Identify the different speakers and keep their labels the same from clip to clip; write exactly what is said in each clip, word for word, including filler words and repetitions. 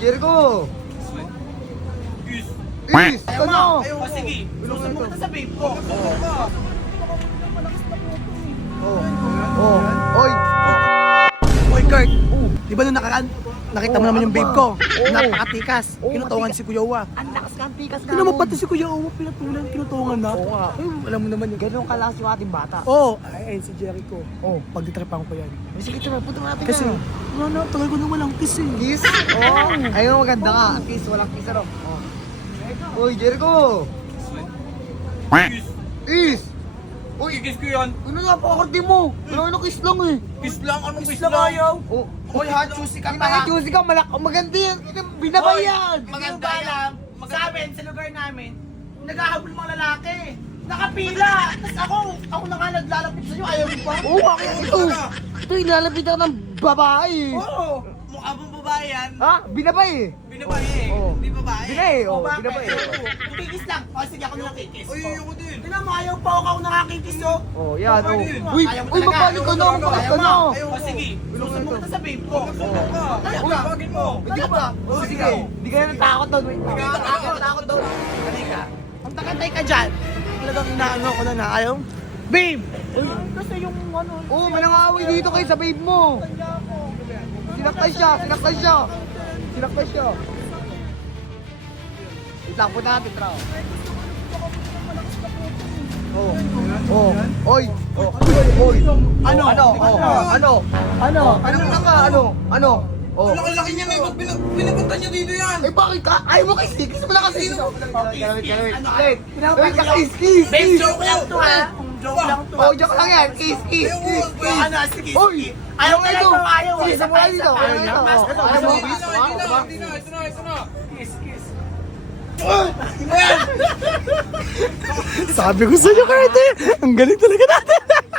Speaker 1: Jericho!
Speaker 2: Is.
Speaker 1: Is!
Speaker 2: Ayaw
Speaker 1: Ano?
Speaker 2: mo. Ayaw mo. Sige. Lusan mo kita sa babe ko.
Speaker 1: Oh. Oh. Oy!
Speaker 2: Oy, Kurt. Di ba nung nakaraan, nakita mo
Speaker 1: Oh,
Speaker 2: naman
Speaker 1: ano
Speaker 2: yung babe
Speaker 1: ba?
Speaker 2: ko?
Speaker 1: Oo.
Speaker 2: Napakatikas.
Speaker 1: Oo,
Speaker 2: Kinutungan
Speaker 1: matikas.
Speaker 2: si Kuya Uwa.
Speaker 1: Ang lakas ka, ang tikas ka.
Speaker 2: Tignan mo pati si Kuya Uwa, pinatulan, kinutungan na.
Speaker 1: Oo nga.
Speaker 2: Ay, alam mo naman yung gano'n.
Speaker 1: Ganun kalakas yung ating bata.
Speaker 2: Oo, oh, ay, si Jericho.
Speaker 1: Oh.
Speaker 2: Pagditripan ko yan.
Speaker 1: Sige, tara, punta natin
Speaker 2: Kasi,
Speaker 1: na.
Speaker 2: wala na, tagal ko na walang kiss eh.
Speaker 1: Kiss? Oh. Ayun, maganda ka. Kiss, walang kiss, ano? Oh. Uy, Jericho!
Speaker 3: Kiss.
Speaker 1: Is!
Speaker 3: Uy, kiss ko yan.
Speaker 1: Ano nga, pakarti mo? Ano, ano, kiss lang eh.
Speaker 3: Kiss lang, anong kiss,
Speaker 2: Kiss lang ayaw.
Speaker 1: Oh.
Speaker 3: Uy, ha, juicy ka
Speaker 1: Hindi
Speaker 3: pa ha.
Speaker 1: na juicy ka, malak maganda yan. Binabay yan.
Speaker 2: Maganda alam, sa amin, sa lugar namin, naghahabol mga lalaki. Nakapila! Tapos ako, ako na nga naglalapit sa'yo, ayaw mo pa?
Speaker 1: Oo, oh, kaya ito. Ito, ilalapit ako ng babae.
Speaker 2: Oo! Mukha mong babae yan.
Speaker 1: Ha? Binabay eh.
Speaker 2: Binabae eh.
Speaker 1: Oo.
Speaker 2: Di babae.
Speaker 1: Binay, oo,
Speaker 2: bakit?
Speaker 1: binabae.
Speaker 2: Oo. Kikis lang. O sige, ako na kikis.
Speaker 3: Uy, ayoko din.
Speaker 2: Tignan mo, ayaw pa ako nakakikis oh.
Speaker 1: Oh, yan, oh.
Speaker 2: Ayaw mo
Speaker 1: Uy,
Speaker 2: talaga.
Speaker 1: uy, mabalik ka na, mabalik ka na.
Speaker 2: Ayaw mo. O sige, lusan mo kita sa babe ko.
Speaker 3: Ayaw
Speaker 2: Uy,
Speaker 3: ka. Bagin mo.
Speaker 1: Hindi ka ba? Oh, sige. Hindi ka na natakot doon. Wait.
Speaker 2: Hindi ka natakot, takot daw. Halika. Ang takantay ka dyan. Talagang inaano ko na na. Ayaw? Babe! Uy, kasi yung ano.
Speaker 1: Oh, manangaway dito kayo sa babe mo. Sinaktan siya, sinaktan siya. Sinaktan siya. Wait lang po natin, Trao. Oh. Oh. Oy. Oh. Oy.
Speaker 2: Ano?
Speaker 1: Ano? Oh. Ano? Ano? Ano na nga? Ano? Ano? Oh.
Speaker 3: Ang laki-laki niya na eh. Ba't pina- pinapunta niya dito yan?
Speaker 1: Eh bakit ka? Ayaw mo kasi. Kiss mo na kasi. Wait, wait, wait.
Speaker 2: Ano?
Speaker 1: Wait. Wait, kiss, kiss,
Speaker 2: Babe,
Speaker 1: kiss.
Speaker 2: joke lang to ha. Joke lang to.
Speaker 1: Oh, joke lang yan. Kiss, kiss, kiss, kiss.
Speaker 2: Ano, sige,
Speaker 1: Oy!
Speaker 2: sige. Ayaw nga ito, ayaw.
Speaker 1: Sige,
Speaker 2: Isa
Speaker 1: sa
Speaker 2: pa,
Speaker 1: mula
Speaker 2: isa
Speaker 1: dito.
Speaker 2: pa.
Speaker 1: Ayaw niya.
Speaker 2: Mas,
Speaker 1: Oh,
Speaker 2: ito,
Speaker 1: ayaw mo.
Speaker 2: mas,
Speaker 3: Hindi na, hindi na, hindi na. Ito na, ito na.
Speaker 2: Kiss, kiss.
Speaker 1: Sabi ko sa'yo, Kurt eh. Ang galing talaga natin.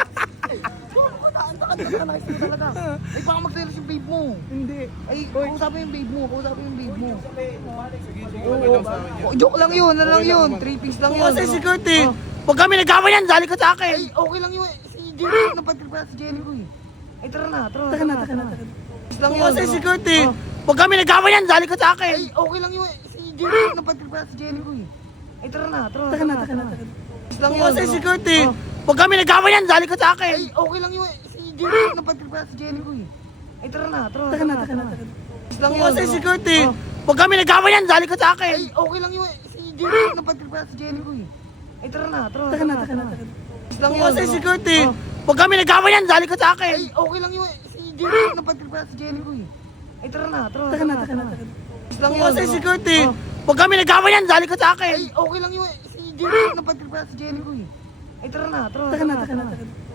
Speaker 1: Ay, baka magselos yung babe mo.
Speaker 2: Hindi.
Speaker 1: Ay, kausapin yung babe mo. Kausapin yung babe mo. Oo. Oh, joke lang yun. Ano lang yun? Three piece lang yun.
Speaker 2: Kasi
Speaker 1: ano?
Speaker 2: si Kurt eh. Huwag kami nagkawa yan, dali ka sa akin.
Speaker 1: Ay, okay lang yun. Si Jenny, napatrip pa si Jenny ko eh. Ay, tara na. Tara na.
Speaker 2: Taka na, taka na, taka na.
Speaker 1: Kiss lang yun.
Speaker 2: Kasi
Speaker 1: ano?
Speaker 2: si Kurt eh. Huwag kami nagkawa yan, dali ka sa akin.
Speaker 1: Ay, okay lang yun. Si Jenny, napatrip pa si Jenny ko eh. Ay, tara na. Tara na.
Speaker 2: Taka na, taka na, taka na.
Speaker 1: Kiss lang yun.
Speaker 2: Kasi
Speaker 1: ano?
Speaker 2: si Kurt eh. Huwag kami nagkawa yan, dali ka sa akin.
Speaker 1: Ay, okay lang yun. Si Jenny, napatrip pa si Jenny ko eh. Ay, tara na. Tara na.
Speaker 2: Taka na, taka na, taka na.
Speaker 1: Kiss lang yun.
Speaker 2: Kasi
Speaker 1: ano?
Speaker 2: si Kurt eh. Huwag kami nagkawa yan, dali ka sa akin.
Speaker 1: Ay, okay lang yun. Si Jenny, napatrip pa si Jenny ko eh. Ay, tara na. Tara na.
Speaker 2: Taka na, taka na, taka na.
Speaker 1: Kiss lang yun.
Speaker 2: Kasi
Speaker 1: ano?
Speaker 2: si Kurt eh. Huwag kami nagkawa yan, dali ka sa akin.
Speaker 1: Ay, okay lang yun. Si Jenny, napatrip pa si Jenny ko eh. Ay, tara na. Tara na.
Speaker 2: Taka na, taka na, taka na.
Speaker 1: Kiss lang yun.
Speaker 2: Kasi
Speaker 1: ano?
Speaker 2: si Kurt eh. Huwag kami nagkawa yan, dali ka sa akin.
Speaker 1: Ay, okay lang yun. Si Jenny, napatrip pa si Jenny ko eh. Ay, tara na. Tara na.
Speaker 2: Taka na, taka na, taka na.